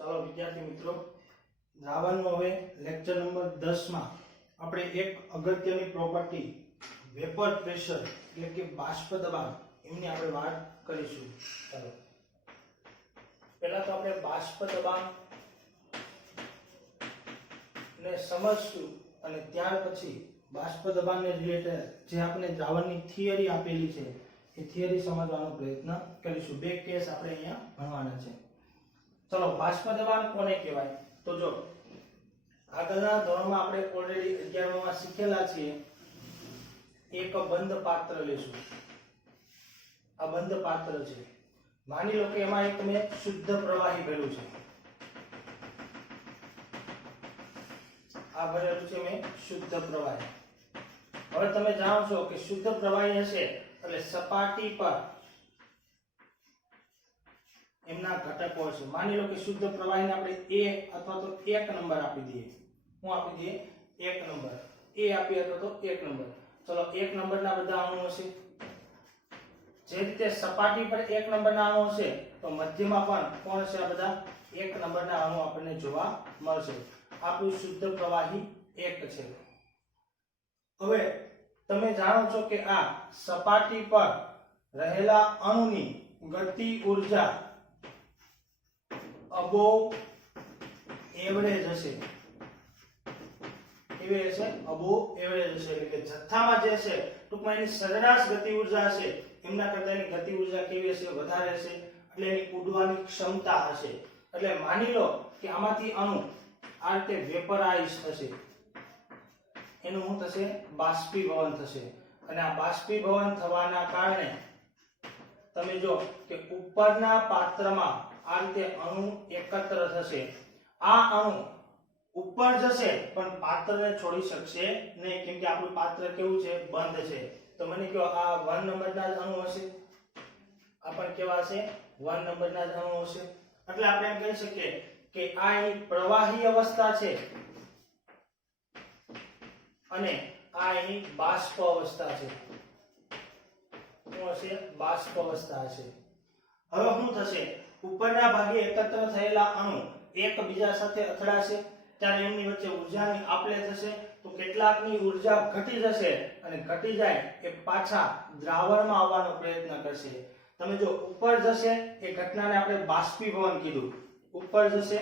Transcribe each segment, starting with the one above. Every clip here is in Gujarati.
ચાલો વિદ્યાર્થી મિત્રો, દ્રાવણનો હવે લેક્ચર નંબર 10 માં આપણે એક અગત્યની પ્રોપર્ટી વેપર પ્રેશર એટલે કે બાષ્પ દબાણ એમની આપણે વાત કરીશું. ચાલો પહેલા તો આપણે બાષ્પ દબાણ ને સમજશું અને ત્યાર પછી બાષ્પ દબાણને રિલેટેડ જે આપણે દ્રાવણની થિયરી આપેલી છે એ થિયરી સમજવાનો પ્રયત્ન કરીશું. બે કેસ આપણે અહીંયા ભણવાના છે. ચલો, બાષ્પ દબાણ કોને કહેવાય? તો જો આગળના ધોરણમાં આપણે ઓલરેડી 11 માં શીખેલા છીએ. એક બંધ પાત્ર લેશું. આ બંધ પાત્ર છે. માની લો કે એમાં એક મેં શુદ્ધ પ્રવાહી ભરેલું છે. આ ભરેલું છે મેં શુદ્ધ પ્રવાહી. હવે તમે જાણો છો કે શુદ્ધ પ્રવાહી હશે એટલે સપાટી પર એમના ઘટકો હશે. માની લો કે શુદ્ધ પ્રવાહીને આપણે A અથવા તો 1 નંબર આપી દઈએ. હું આપી દઈએ 1 નંબર. A આપીએ અથવા તો 1 નંબર. ચલો, 1 નંબરના બધા અણુ હશે. જે રીતે સપાટી પર 1 નંબરના અણુ હશે તો મધ્યમાં પણ કોણ છે? આ બધા 1 નંબરના અણુ આપણને જોવા મળશે. આપણું શુદ્ધ પ્રવાહી 1 છે. હવે તમે જાણો છો કે આ સપાટી પર રહેલા અણુની ગતિ ઊર્જા અબોવ એવરેજ હશે. કેવી હશે? અબોવ એવરેજ હશે. એટલે કે જથ્થામાં જે છે ટૂંકમાં એની સરેરાશ ગતિ ઊર્જા હશે એમના કરતા એની ગતિ ઊર્જા કેવી હશે? વધારે હશે. એટલે એની ઉડવાની ક્ષમતા હશે. એટલે માની લો કે આમાંથી અણુ આ રીતે વેપરાઇઝ થશે. એનું શું થશે? બાષ્પીભવન થશે. અને આ બાષ્પીભવન થવાના કારણે તમે જો કે ઉપરના પાત્રમાં આ રીતે અણુ એકત્ર થશે. આ અણુ ઉપર જશે પણ પાત્રને છોડી શકશે નહીં, કેમ કે આપણું પાત્ર કેવું છે? બંધ છે. તો મને કહો, આ 1 નંબરના જ અણુ હશે. આ પણ કેવા હશે? 1 નંબરના જ અણુ હશે. એટલે આપણે એમ કહી શકીએ કે આ એની પ્રવાહી અવસ્થા છે અને આ એની બાષ્પ અવસ્થા છે. શું હશે? બાષ્પ અવસ્થા હશે. હવે શું થશે? ઉપરના ભાગે એકત્ર થયેલા અણુ એકબીજા સાથે અથડાશે ત્યારે એમની વચ્ચે ઊર્જાની આપલે થશે. તો કેટલાકની ઊર્જા ઘટી જશે અને ઘટી જાય એ પાછા દ્રાવણમાં આવવાનો પ્રયત્ન કરશે. તમે જો ઉપર જશે એ ઘટનાને આપણે બાષ્પીભવન કીધું. ઉપર જશે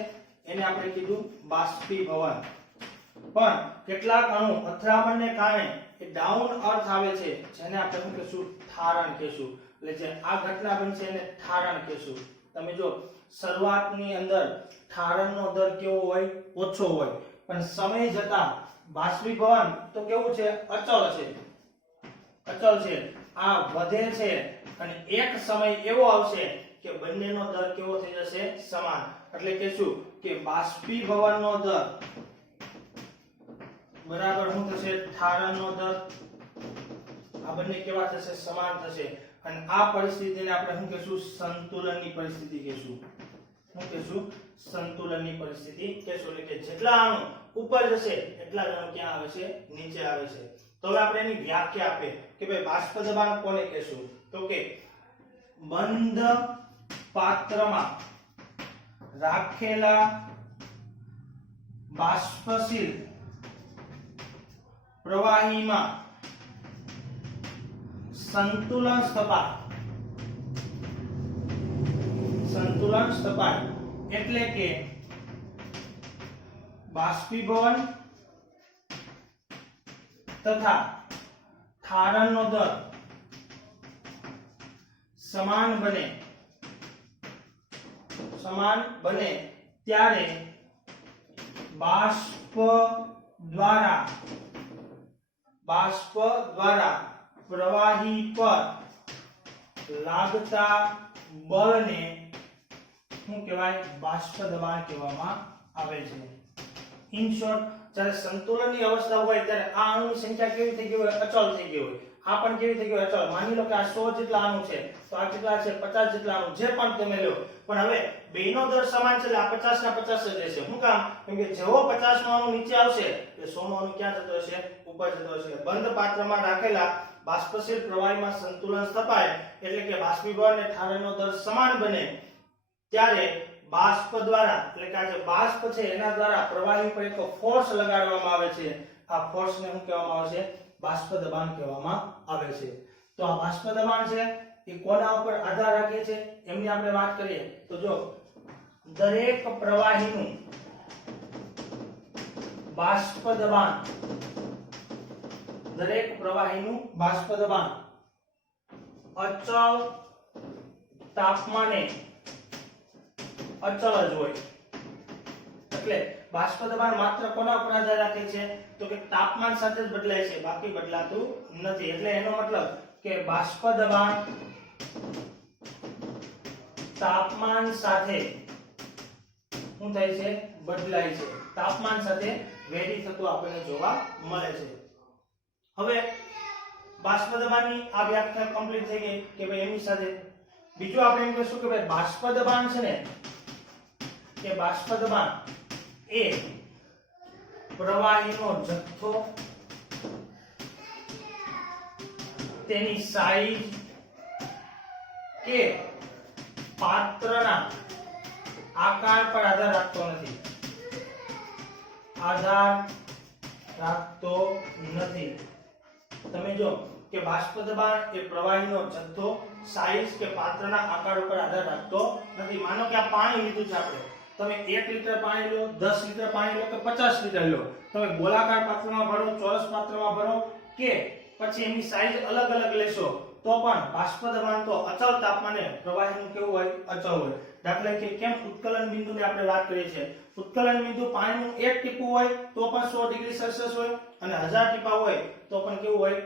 એને આપણે કીધું બાષ્પીભવન. પણ કેટલાક અણુ અથડામણને કારણે એ ડાઉન અર્થ આવે છે, જેને આપણે શું કહીશું? ઠારણ કહીશું. એટલે જે આ ઘટના બનશે એને ઠારણ કહીશું. તમે જો શરૂઆતની અંદર ઠારણનો દર કેવો હોય? ઓછો હોય. પણ સમય જતા બાષ્પીભવન તો કેવું છે? અચળ છે. અચળ છે. આ વધે છે અને એક સમય એવો આવશે કે બંનેનો દર કેવો થઈ જશે? સમાન. એટલે કહીશું કે બાષ્પીભવનનો દર બરાબર શું થશે? ઠારણનો દર. આ બંને કેવા થશે? સમાન થશે. અને આ પરિસ્થિતિને આપણે શું કહીશું? સંતુલનની પરિસ્થિતિ કહીશું. શું કહીશું? સંતુલનની પરિસ્થિતિ કહીશું. એટલે કે જેટલા અણુ ઉપર જશે એટલા જ અણુ ક્યાં આવે છે? નીચે આવે છે. તો હવે આપણે એની વ્યાખ્યા આપીએ કે ભાઈ બાષ્પ દબાણ કોને કહીશું? તો કે બંધ પાત્રમાં રાખેલા બાષ્પશીલ પ્રવાહીમાં સંતુલન સ્થપાય. સંતુલન સ્થપાય એટલે કે બાષ્પીભવન તથા ઠારણનો દર સમાન બને ત્યારે બાષ્પ દ્વારા પ્રવાહી પર લાગતા બળને શું કહેવાય? બાષ્પ દબાણ કહેવામાં આવે છે. ઇન શોર્ટ, જ્યારે સંતુલનની અવસ્થા હોય ત્યારે આ અણુની સંખ્યા કેવી થઈ ગઈ હોય? અચળ થઈ ગઈ હોય. આ પણ કેવી થઈ ગઈ હોય? અચળ. માની લો કે આ 100 જેટલા અણુ છે તો આ કેટલા છે? 50 જેટલા અણુ. જે પણ તમે લો, પણ હવે બેનો દર સમાન છે એટલે આ 50 ના 50 જ રહેશે. શું કામ? કેમ કે જેવો 50 નો અણુ નીચે આવશે એટલે 100 નો અણુ ક્યાં જતો હશે? ઉપર જતો હશે. બંધ પાત્રમાં રાખેલા બાષ્પશીલ પ્રવાહીમાં સંતુલન સ્થપાય એટલે કે બાષ્પીભવન અને ઠારણનો દર સમાન બને ત્યારે બાષ્પ દ્વારા એટલે કે આ જે બાષ્પ છે એના દ્વારા પ્રવાહી પર એક ફોર્સ લગાડવામાં આવે છે. આ ફોર્સને શું કહેવામાં આવે છે? બાષ્પ દબાણ કહેવામાં આવે છે. તો આ બાષ્પ દબાણ છે એ કોના ઉપર આધાર રાખે છે એમની આપણે વાત કરીએ તો જો દરેક પ્રવાહીનું બાષ્પ દબાણ અચળ તાપમાને અચળ જ હોય. એટલે બાષ્પ દબાણ માત્ર કોના ઉપર આધાર રાખે છે તો કે તાપમાન સાથે જ બદલાય છે, બાકી બદલાતું નથી. એટલે એનો મતલબ કે બાષ્પ દબાણ તાપમાન સાથે શું થાય છે? બદલાય છે. તાપમાન સાથે વેરી થતું આપણને જોવા મળે છે. હવે બાષ્પ દબાણની આ વ્યાખ્યા કમ્પ્લીટ થઈ ગઈ કે ભાઈ એની સાથે બીજું આપણે એમ કહીશું કે ભાઈ બાષ્પ દબાણ છે ને કે બાષ્પ દબાણ એ પ્રવાહીનો જથ્થો, તેની સાઈઝ કે પાત્રના આકાર પર આધાર રાખતો નથી. તમે જો કે બાષ્પ દબાણ એ પ્રવાહીનો જથ્થો, સાઈઝ કે પાત્રના આકાર ઉપર આધાર રાખતો નથી. માનો કે આ પાણી લીધું છે આપણે, તમે 1 લીટર પાણી લો, 10 લીટર પાણી લો કે 50 લીટર લો, તમે ગોળાકાર પાત્રમાં ભરો, ચોરસ પાત્રમાં ભરો કે પછી એની સાઈઝ અલગ અલગ લેશો તો પણ બાષ્પ દબાણ તો અચળ તાપમાને પ્રવાહીનું કેવું હોય? અચળ હોય. દાખલા કે કેમ ઉત્કલન બિંદુની આપણે વાત કરીએ છીએ. ઉત્કલન બિંદુ પાણીનું 1 ટીપું હોય તો પણ 100 ડિગ્રી સેલ્સિયસ હોય અને 1000 ટીપા હોય તો પણ કેવું હોય?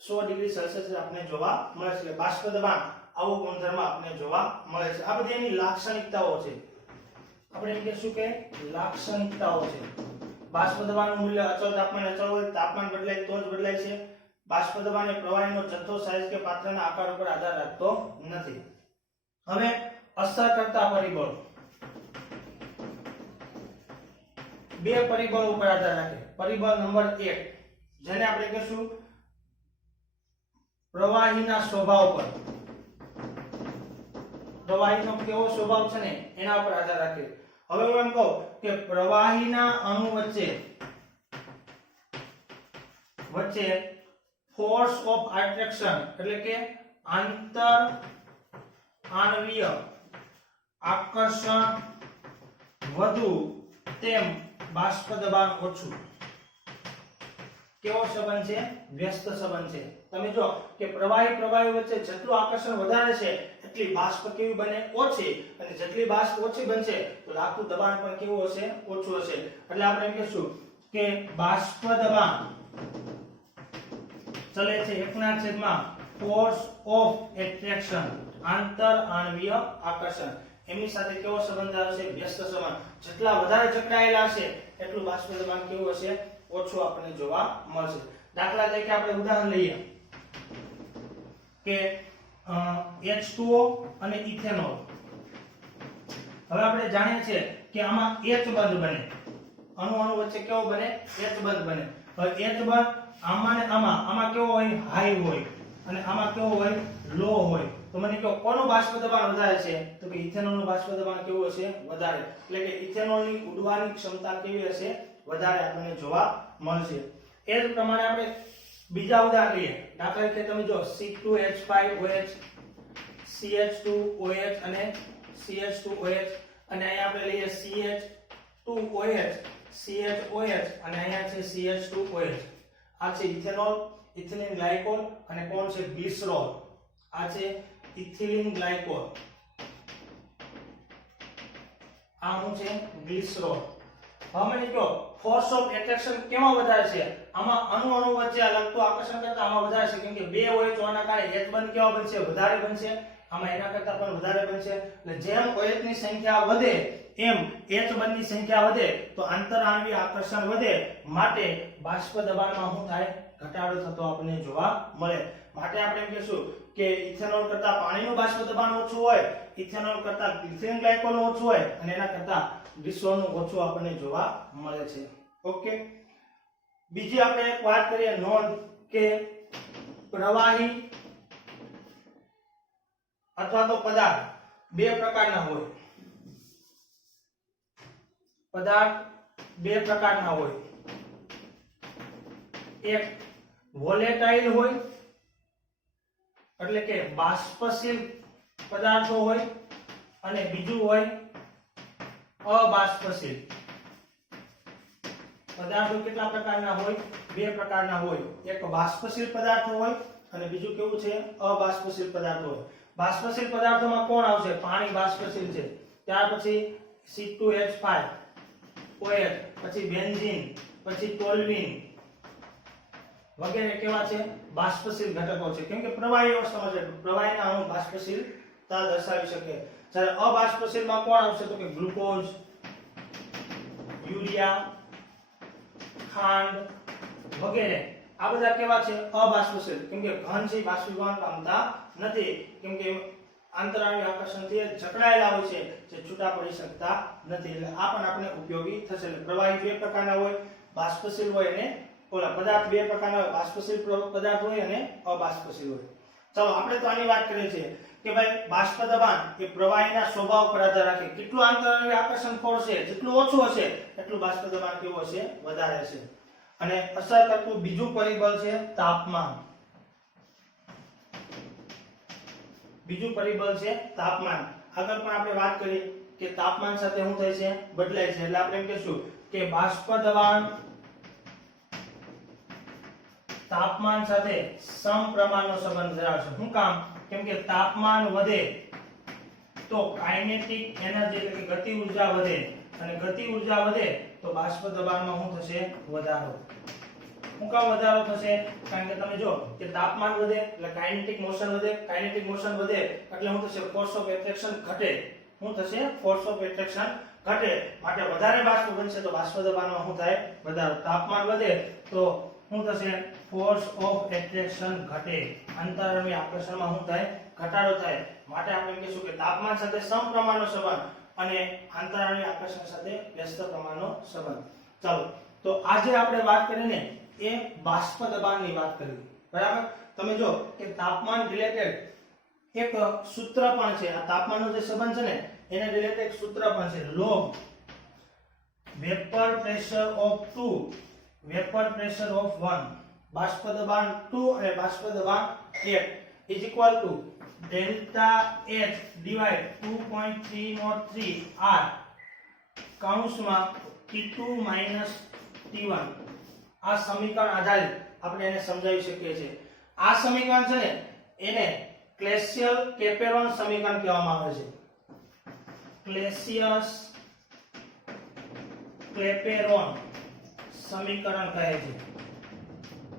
100 ડિગ્રી સેલ્સિયસ આપણે જોવા મળે છે. બાષ્પ દબાણ આવો ગુણધર્મ આપણે જોવા મળે છે. આ બધી એની લાક્ષણિકતાઓ છે. આપણે એમ કહીશું કે લાક્ષણિકતાઓ છે. બાષ્પ દબાણનું મૂલ્ય અચળ તાપમાને અચળ હોય, તાપમાન બદલાય તો જ બદલાય છે. બાષ્પ દબાણ એ પ્રવાહીનો જથ્થો, સાઈઝ કે પાત્રના આકાર ઉપર આધાર રાખતો નથી. હવે અસર કરતા પરિબળો, બે પરિબળો ઉપર આધાર રાખે. પરિબળ નંબર 1 જેને આપણે કહીશું પ્રવાહીના સ્વભાવ પર. પ્રવાહીનો કેવો સ્વભાવ છે ને એના ઉપર આધાર રાખે. હવે હું એમ કહું કે પ્રવાહીના અણુ વચ્ચે ફોર્સ ઓફ એટ્રેક્શન એટલે કે આંતર આણવીય આકર્ષણ વધુ તેમ બાષ્પ દબાણ ઓછું. કેવો સંબંધ છે? વ્યસ્ત સંબંધ છે. તમે જો કે પ્રવાહી વચ્ચે જેટલું આકર્ષણ વધારે છે એટલી બાષ્પ કેવી બને? ઓછી. અને જેટલી બાષ્પ ઓછી બનશે તો આખું દબાણ પણ કેવું હશે? ઓછું હશે. એટલે આપણે એમ કહીશું કે બાષ્પ દબાણ ચલે છે 1/, ફોર્સ ઓફ એટ્રેક્શન આંતર આણવીય આકર્ષણ. એમની સાથે કેવો સંબંધ આવશે? વ્યસ્ત સંબંધ. જેટલા વધારે જકડાયેલા હશે એટલું બાષ્પ દબાણ કેવું હશે? ઓછું આપણને જોવા મળશે. દાખલા તરીકે આપણે ઉદાહરણ લઈએ કે H2O અને ઇથેનોલ. હવે આપણે જાણીએ છીએ કે આમાં H બંધ બને, અણુ વચ્ચે કેવો બને? H બંધ બને. હવે H બંધ આમાં ને આમાં કેવો હોય? હાઈ હોય અને આમાં કેવો હોય? લો હોય. તો મને કહો કોનું બાષ્પ દબાણ વધારે છે? તો કે ઇથેનોલનું બાષ્પ દબાણ કેવું હશે? વધારે. એટલે કે ઇથેનોલની ઉડવાની ક્ષમતા કેવી હશે? વધારે આપણને જોવા મળશે. એ જ પ્રમાણે આપણે બીજા ઉદાહરણ લઈએ. દાખલા તરીકે તમે જો C2H5OH, CH2OH અને CH2OH અને અહીંયા આપણે લઈએ CH2OH, CHOH અને અહીંયા છે CH2OH. આ છે ઇથેનોલ, ઇથિલિન ગ્લાયકોલ અને કોણ છે? ગ્લિસરોલ. આ છે ઇથિલિન ગ્લાયકોલ, આ શું છે? ગ્લિસરોલ. હવે મને કહો ફોર્સ ઓફ એટ્રેક્શન કેમાં વધારે છે? આમાં અણુ વચ્ચે લાગતું આકર્ષણ કરતા આમાં વધારે છે, કેમ કે 2 OH હોવાના કારણે H બંધ કેવા બનશે? વધારે બનશે. આમાં એના કરતા પણ વધારે બનશે. એટલે જેમ OH ની સંખ્યા વધે એમ H બંધની સંખ્યા વધે તો આંતર આણવીય આકર્ષણ વધે. માટે બાષ્પ દબાણમાં શું થાય? ઘટાડો થતો આપણને જોવા મળે. માટે આપણે એમ કહીશું કે ઇથેનોલ કરતા પાણીનું બાષ્પ દબાણ ઓછું હોય, ઇથેનોલ કરતા ઇથિલિન ગ્લાયકોલનું ઓછું હોય અને એના કરતા ગ્લિસરોલનું ઓછું આપણને જોવા મળે છે. ઓકે. બીજી આપણે એક વાત કરીએ નોંધ કે પ્રવાહી અથવા તો પદાર્થ બે પ્રકારના હોય. પદાર્થ બે પ્રકારના હોય, એક વોલેટાઇલ હોય એટલે કે બાષ્પશીલ પદાર્થો હોય અને બીજું હોય અબાષ્પશીલ પદાર્થો. કેટલા પ્રકારના હોય? બે પ્રકારના હોય, એક બાષ્પશીલ પદાર્થો હોય અને બીજું કેવું છે? અબાષ્પશીલ પદાર્થો હોય. બાષ્પશીલ પદાર્થોમાં કોણ આવશે? પાણી બાષ્પશીલ છે, ત્યાર પછી C2H5 OH, પછી બેન્ઝીન, પછી ટોલ્યુઈન વગેરે કેવા છે? બાષ્પશીલ ઘટકો છે. કેમ કે પ્રવાહી અવસ્થામાં છે, પ્રવાહીના અણુ બાષ્પશીલતા દર્શાવી શકે. જ્યારે અબાષ્પશીલમાં કોણ આવશે? તો કે ગ્લુકોઝ, યુરિયા, ખાંડ વગેરે. આ બધા કેવા છે? અબાષ્પશીલ. કેમ કે ઘન છે, બાષ્પીભવન પામતા નથી, કેમ કે આંતરાણુ આકર્ષણથી જકડાયેલા હોય છે, જે છૂટા પડી શકતા નથી. એટલે આ પણ આપણે ઉપયોગી થશે. એટલે પ્રવાહી બે પ્રકારના હોય, બાષ્પશીલ હોય અને ઓલા પદાર્થ બે પ્રકારના હોય, બાષ્પશીલ પદાર્થ હોય અને અબાષ્પશીલ હોય. ચાલો આપણે તો આની વાત કરીએ છીએ કે ભાઈ બાષ્પ દબાણ એ પ્રવાહીના સ્વભાવ પર આધાર રાખે. કેટલું આંતરાણુ આકર્ષણ પડશે, જેટલું ઓછું હશે એટલું બાષ્પ દબાણ કેવું હશે? વધારે હશે. અને અસર કરતું બીજું પરિબળ છે તાપમાન. બીજું પરિબળ છે તાપમાન. આગળ પણ આપણે વાત કરી કે તાપમાન સાથે શું થાય છે? બદલાય છે. એટલે આપણે એમ કહીશું કે બાષ્પ દબાણ તાપમાન સાથે સમપ્રમાણનો સંબંધ ધરાવે છે. શું કામ? કેમ કે તાપમાન વધે તો કાઇનેટિક એનર્જી એટલે કે ગતિ ઉર્જા વધે, અને ગતિ ઉર્જા વધે તો બાષ્પ દબાણમાં શું થશે? વધારો. શું કામ વધારો થશે? કારણ કે તમે જો કે તાપમાન વધે એટલે કાઇનેટિક મોશન વધે, કાઇનેટિક મોશન વધે એટલે શું થશે? ફોર્સ ઓફ એટ્રેક્શન ઘટે. શું થશે? ફોર્સ ઓફ એટ્રેક્શન ઘટે, માટે વધારે બાષ્પ બનશે તો બાષ્પ દબાણમાં શું થાય? વધારો. તાપમાન વધે તો શું થશે? ફોર્સ ઓફ એટ્રેક્શન ઘટે, આંતરાણુ આકર્ષણમાં શું થાય? ઘટાડો થાય. માટે આપણે એમ કહીશું કે તાપમાન સાથે સમપ્રમાણનો સંબંધ અને આંતરાણુ આકર્ષણ સાથે વ્યસ્ત પ્રમાણનો સંબંધ. ચાલો, તો આજે આપણે વાત કરીને એ બાષ્પ દબાણની વાત કરી. બરાબર? તમે જો કે તાપમાન રિલેટેડ એક સૂત્ર પણ છે. આ તાપમાનનો જે સંબંધ છે ને એને રિલેટેડ એક સૂત્ર પણ છે. log vapor pressure of 2 vapor pressure of 1 બાષ્પ દબાણ 2 અને બાષ્પ દબાણ 1 is equal to delta H divide 2.303 R કૌંસમાં T2 minus T1. આ સમીકરણ આધારિત આપણે એને સમજાવી શકીએ છીએ. આ સમીકરણ છે ને એને ક્લેસિયસ કેપેરોન સમીકરણ કહેવામાં આવે છે. ક્લેસિયસ ક્લેપેરોન સમીકરણ કહે છે.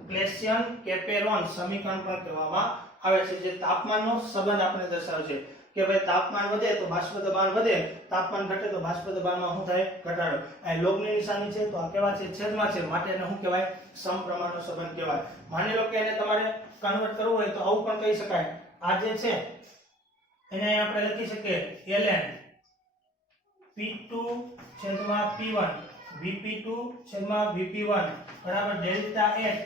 ક્લેસિયસ કેપેરોન સમીકરણ પણ કહેવામાં આવે છે, જે તાપમાનનો સંબંધ આપણે દર્શાવે છે કે ભાઈ તાપમાન વધે તો બાષ્પ દબાણ વધે, તાપમાન ઘટે તો બાષ્પ દબાણમાં શું થાય? ઘટાડો. અહીં લોગની નિશાની છે તો આ કેવા છે? છેદમાં છે, માટે એને શું કહેવાય? સમપ્રમાણનો સંબંધ કહેવાય. માની લો કે એને તમારે કન્વર્ટ કરવું હોય તો આવું પણ કહી શકાય. આ જે છે એને આપણે લખી શકીએ ln P2 છેદમાં P1 Vp2 છેદમાં Vp1 બરાબર ડેલ્ટા H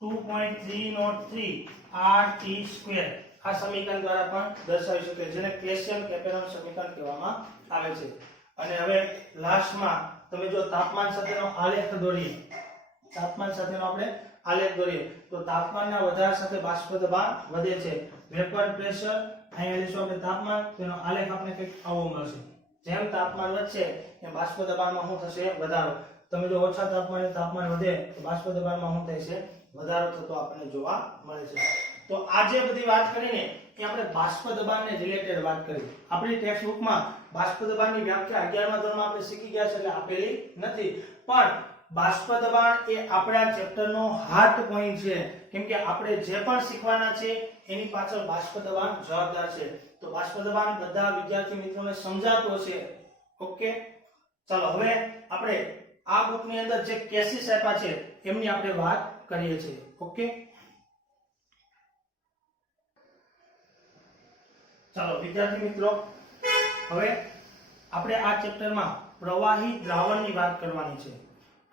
2.303 RT2. આ સમીકરણ દ્વારા પણ દર્શાવી શકાય, જેને ક્લેસિયસ કેપેરોન સમીકરણ કહેવામાં આવે છે. અને હવે લાસ્ટમાં તમે જો તાપમાન સાથેનો આલેખ દોરીએ, તાપમાન સાથેનો આપણે આલેખ દોરીએ તો તાપમાનના વધારા સાથે બાષ્પ દબાણ વધે છે. વેપર પ્રેશર અહીંયા લઈશું આપણે તાપમાન, તેનો આલેખ આપણે કંઈક આવો મળશે. જેમ તાપમાન વધશે એમ બાષ્પ દબાણમાં શું થશે? વધારો. તમે જો ઓછા તાપમાને તાપમાન વધે તો બાષ્પ દબાણમાં શું થાય છે? વધારો થતો આપણને જોવા મળે છે. તો આજે બધી વાત કરીને એ આપણે બાષ્પ દબાણને રિલેટેડ વાત કરી. આપણી ટેક્સ્ટ બુકમાં બાષ્પ દબાણની વ્યાખ્યા 11મા ધોરણમાં આપણે શીખી ગયા છે એટલે આપેલી નથી, પણ બાષ્પ દબાણ એ આપણા ચેપ્ટરનો હાર્ટ પોઈન્ટ છે. કેમ કે આપણે જે પણ શીખવાના છે એની પાછળ બાષ્પ દબાણ જવાબદાર છે. તો બાષ્પ દબાણ બધા વિદ્યાર્થી મિત્રોને સમજાતું હશે. ઓકે, ચાલો હવે આપણે આ બુકની અંદર જે કેસીસ આપ્યા છે એમની આપણે વાત કરીએ છીએ. ઓકે, ચાલો વિદ્યાર્થી મિત્રો, હવે આપણે આ ચેપ્ટરમાં પ્રવાહી દ્રાવણની વાત કરવાની છે.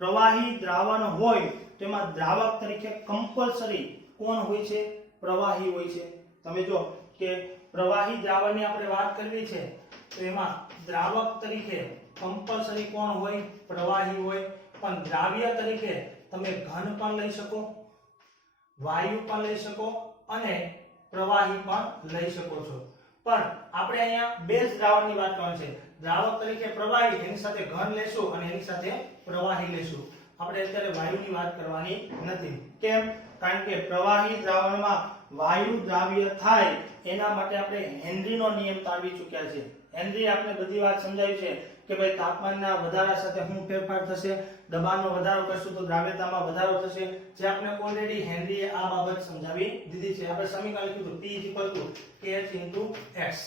પ્રવાહી દ્રાવણ હોય તો એમાં દ્રાવક તરીકે કમ્પલસરી કોણ હોય છે? પ્રવાહી હોય છે. તમે જો કે પ્રવાહી દ્રાવણની આપણે વાત કરવી છે તો એમાં દ્રાવક તરીકે કમ્પલસરી કોણ હોય? પ્રવાહી હોય. પણ દ્રાવ્ય તરીકે તમે ઘન પણ લઈ શકો, વાયુ પણ લઈ શકો અને પ્રવાહી પણ લઈ શકો છો. પણ આપણે અહીંયા બે જ દ્રાવણની વાત કરવાની છે. દ્રાવક તરીકે પ્રવાહી, એની સાથે ઘન લેશું અને એની સાથે પ્રવાહી લેશું. આપણે અત્યારે વાયુની વાત કરવાની નથી. કેમ? કારણ કે પ્રવાહી દ્રાવણમાં વાયુ દ્રાવ્ય થાય એના માટે આપણે હેનરીનો નિયમ તારવી ચૂક્યા છે. હેનરી આપણે બધી વાત સમજાવી છે કે ભાઈ તાપમાનના વધારા સાથે શું ફેરફાર થશે, દબાણનો વધારો કરશું તો દ્રાવ્યતામાં વધારો થશે. જે આપણે ઓલરેડી હેનરીએ આ બાબત સમજાવી દીધી છે. આપણે સમીકરણ કીધું P = kH.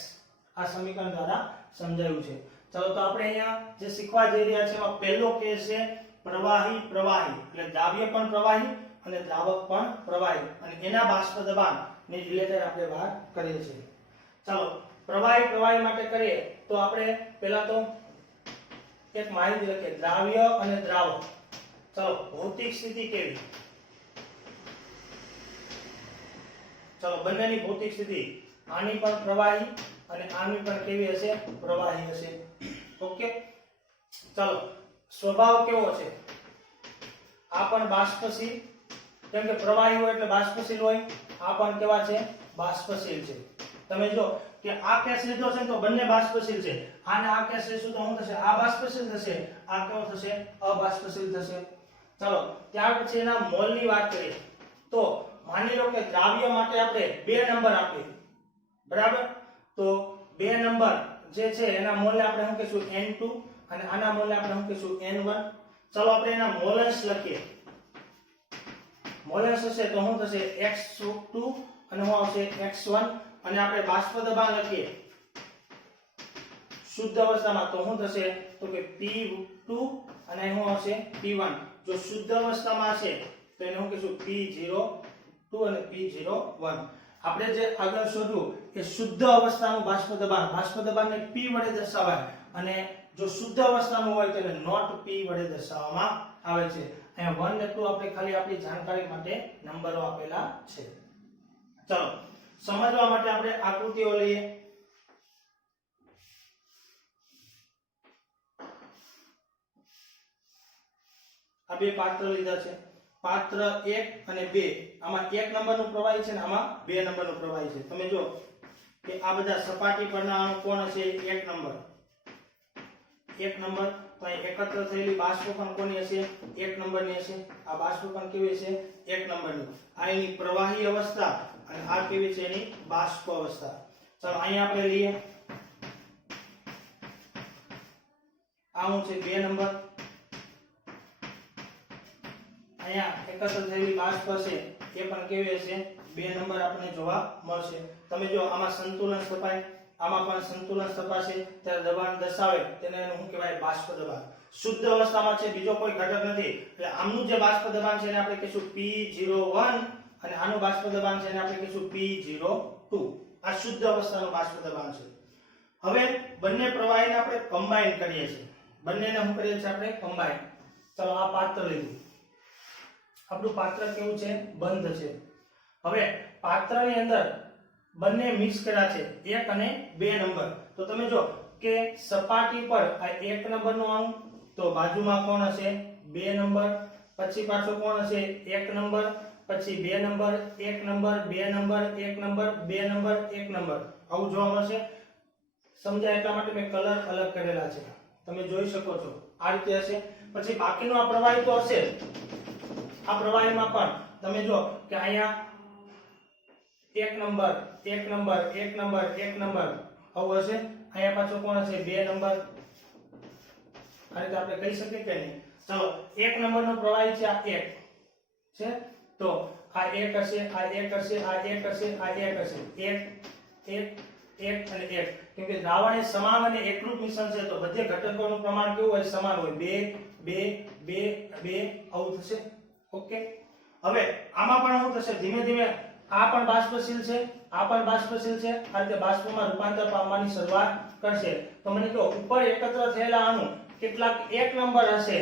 આ સમીકરણ દ્વારા સમજાવ્યું છે. ચાલો તો આપણે અહીંયા જે શીખવા જઈ રહ્યા છે એમાં પહેલો કેસ છે પ્રવાહી પ્રવાહી, એટલે દ્રાવ્ય પણ પ્રવાહી અને દ્રાવક પણ પ્રવાહી, અને એના બાષ્પ દબાણ ની રિલેટેડ આપણે વાત કરીએ છીએ. ચાલો પ્રવાહી પ્રવાહી માટે કરીએ તો આપણે પહેલા તો એક માહિતી લખીએ, દ્રાવ્ય અને દ્રાવક. ચાલો ભૌતિક સ્થિતિ કેવી? ચાલો બંનેની ભૌતિક સ્થિતિ, આની પણ પ્રવાહી અને આની પણ કેવી હશે? પ્રવાહી હશે. ઓકે. ચાલો સ્વભાવ કેવો છે? આ પણ બાષ્પશીલ, કેમ કે પ્રવાહી હોય એટલે બાષ્પશીલ હોય. આ પણ કેવા છે? બાષ્પશીલ છે. તમે જો કે આ કેસ લીધો છે તો બંને બાષ્પશીલ છે. આને આ કેસ લેશું તો શું થશે? આ બાષ્પશીલ થશે, આ કેવો થશે? અબાષ્પશીલ થશે. ચાલો ત્યાર પછી એના મોલની વાત કરીએ તો માની લો કે દ્રાવ્ય માટે આપણે 2 નંબર આપીએ, બરાબર? તો 2 નંબર જે છે એના મોલને આપણે શું કહીશું? N2 અને આના મોલને આપણે શું કહીશું? N1. ચાલો આપણે એના મોલન્સ લખીએ. મોલન્સ હશે તો શું થશે? X2 અને શું આવશે? X1. અને આપણે બાષ્પ દબાણ લખીએ શુદ્ધ અવસ્થામાં તો શું થશે? તો કે P2 અને શું આવશે? P1. જો શુદ્ધ અવસ્થામાં હશે તો એને શું કહીશું? P02 અને P01. આપણે જે આગળ શોધ્યું કે શુદ્ધ અવસ્થાનું બાષ્પ દબાણને P વડે દર્શાવાય, અને જો શુદ્ધ અવસ્થાનું હોય તો એને નોટ P વડે દર્શાવવામાં આવે છે. અહીંયા 1 ને 2 આપણે ખાલી આપણી જાણકારી માટે નંબરો આપેલા છે. ચાલો સમજવા માટે આપણે આકૃતિઓ લઈએ. આ બે પાત્ર લીધા છે. પાત્ર 1 અને 2, આમાં 1 નંબરનું પ્રવાહી છે ને આમાં 2 નંબરનું પ્રવાહી છે. તમે જો કે આ બધા સપાટી પરના અણુ કોણ હશે? 1 નંબર. 1 નંબર. તો અહીં એકત્ર થયેલી બાષ્પ પણ કોની હશે? 1 નંબરની હશે. આ બાષ્પ પણ કેવી હશે? 1 નંબરની. આ એની પ્રવાહી અવસ્થા અને આ કેવી છે? એની બાષ્પ અવસ્થા. ચાલો અહીંયા આપણે લઈએ. આ શું છે? 2 નંબર. અહીંયા એકત્ર થયેલી બાષ્પ હશે એ પણ કેવી હશે? 2 નંબર આપણને જોવા મળશે. તમે જો આમાં સંતુલન સ્થપાય, આમાં પણ સંતુલન સ્થપાશે, ત્યારે દબાણ દર્શાવે તેને શું કહેવાય? બાષ્પ દબાણ. શુદ્ધ અવસ્થામાં છે, બીજો કોઈ ઘટક નથી, એટલે આમનું જે બાષ્પ દબાણ છે એને આપણે કહીશું P01 અને આનું બાષ્પ દબાણ છે એને આપણે કહીશું P02. આ શુદ્ધ અવસ્થાનું બાષ્પ દબાણ છે. હવે બંને પ્રવાહીને આપણે કમ્બાઈન કરીએ છીએ. બંનેને શું કરીએ છીએ? આપણે કમ્બાઈન. ચાલો આ પાત્ર લીધું. આપણું પાત્ર કેવું છે? બંધ છે. હવે પાત્રની અંદર બંને મિક્સ કર્યા છે, 1 અને 2 નંબર. તો તમે જો કે સપાટી પર આ 1 નંબરનો અણુ, તો બાજુમાં કોણ હશે? 2 નંબર. પછી પાછો કોણ હશે? 1 નંબર. પછી 2 number, 1 number, 2 number, 1 number, 2 number, 1 number. આવું જોવા મળશે. સમજાય એટલા માટે મેં કલર અલગ કરેલા છે, તમે જોઈ શકો છો. આ રીતે હશે. પછી બાકીનો આ પ્રવાહી તો હશે. આ પ્રવાહીમાં પણ તમે જો કે અહીંયા 1 નંબર, 1 નંબર, 1 નંબર, 1 નંબર આવું હશે. અહીંયા પાછો કોણ હશે? 2 નંબર. આ રીતે આપણે કહી શકીએ કે નહીં? ચાલો 1 નંબરનો પ્રવાહી છે, આ 1 છે, તો આ 1 હશે, આ 1 હશે, આ 1 હશે, આ 1 હશે. 1 1 1 અને 1. કેમ કે દ્રાવણ એ સમાન અને એકરૂપ મિશ્રણ છે તો બધે ઘટકોનું પ્રમાણ કેવું હોય? સમાન હોય. 2 2 2 2 આવું થશે. ઓકે. હવે આમાં પણ શું થશે? ધીમે ધીમે આ પણ બાષ્પશીલ છે, આ પણ બાષ્પશીલ છે. આ રીતે બાષ્પમાં રૂપાંતર પામવાની શરૂઆત કરશે. તો મને કહો ઉપર એકત્ર થયેલા અણુ કેટલાક 1 નંબર હશે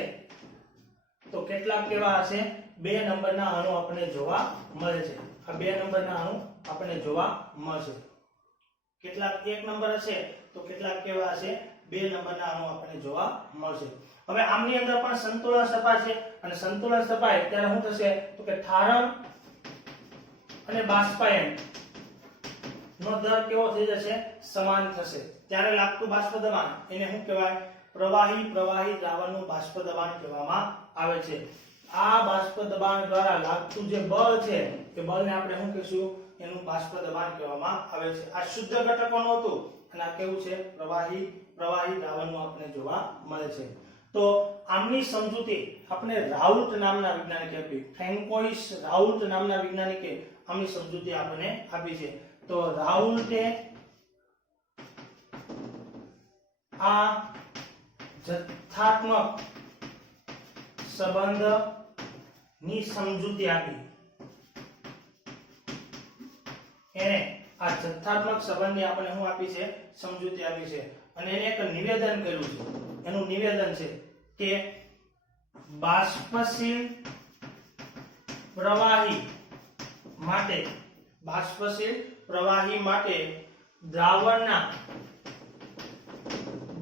તો કેટલાક કેવા હશે? 2 નંબરના અણુ આપણને જોવા મળે છે. આ 2 નંબરના અણુ આપણને જોવા મળશે. કેટલાક 1 નંબર હશે તો કેટલાક કેવા હશે? 2 નંબરના અણુ આપણને જોવા મળશે. હવે આમની અંદર પણ સંતુલન સપાય છે અને સંતુલન સપાય ત્યારે શું થશે તો કે ઠારણ અને બાષ્પાયન નો દર કેવો થઈ જશે સમાન થશે. ત્યારે લાગતું બાષ્પ દબાણ એને શું કહેવાય પ્રવાહી દ્રાવણનું બાષ્પ દબાણ કહેવામાં આવે છે. આ બાષ્પ દબાણ દ્વારા લાગતું જે બળ છે એ બળને આપણે શું કહીશું એનું બાષ્પ દબાણ કહેવામાં આવે છે. આ શુદ્ધ ઘટકોનું હતું અને આ કેવું છે પ્રવાહી દ્રાવણનું આપણે જોવા મળે છે. તો આમની સમજૂતી આપણે રાઉલ્ટ નામના વૈજ્ઞાનિકે આપી. ફ્રેન્કોઇસ રાઉલ્ટ નામના વૈજ્ઞાનિકે આમની સમજૂતી આપણને આપી છે. તો રાઉલ્ટે આ જથ્થાત્મક સંબંધની સમજૂતી આપી. એને આ જથ્થાત્મક સંબંધની આપણે શું આપી છે સમજૂતી આપી છે અને એને એક નિવેદન કર્યું છે. એનું નિવેદન છે કે બાષ્પશીલ પ્રવાહી માટે દ્રાવણના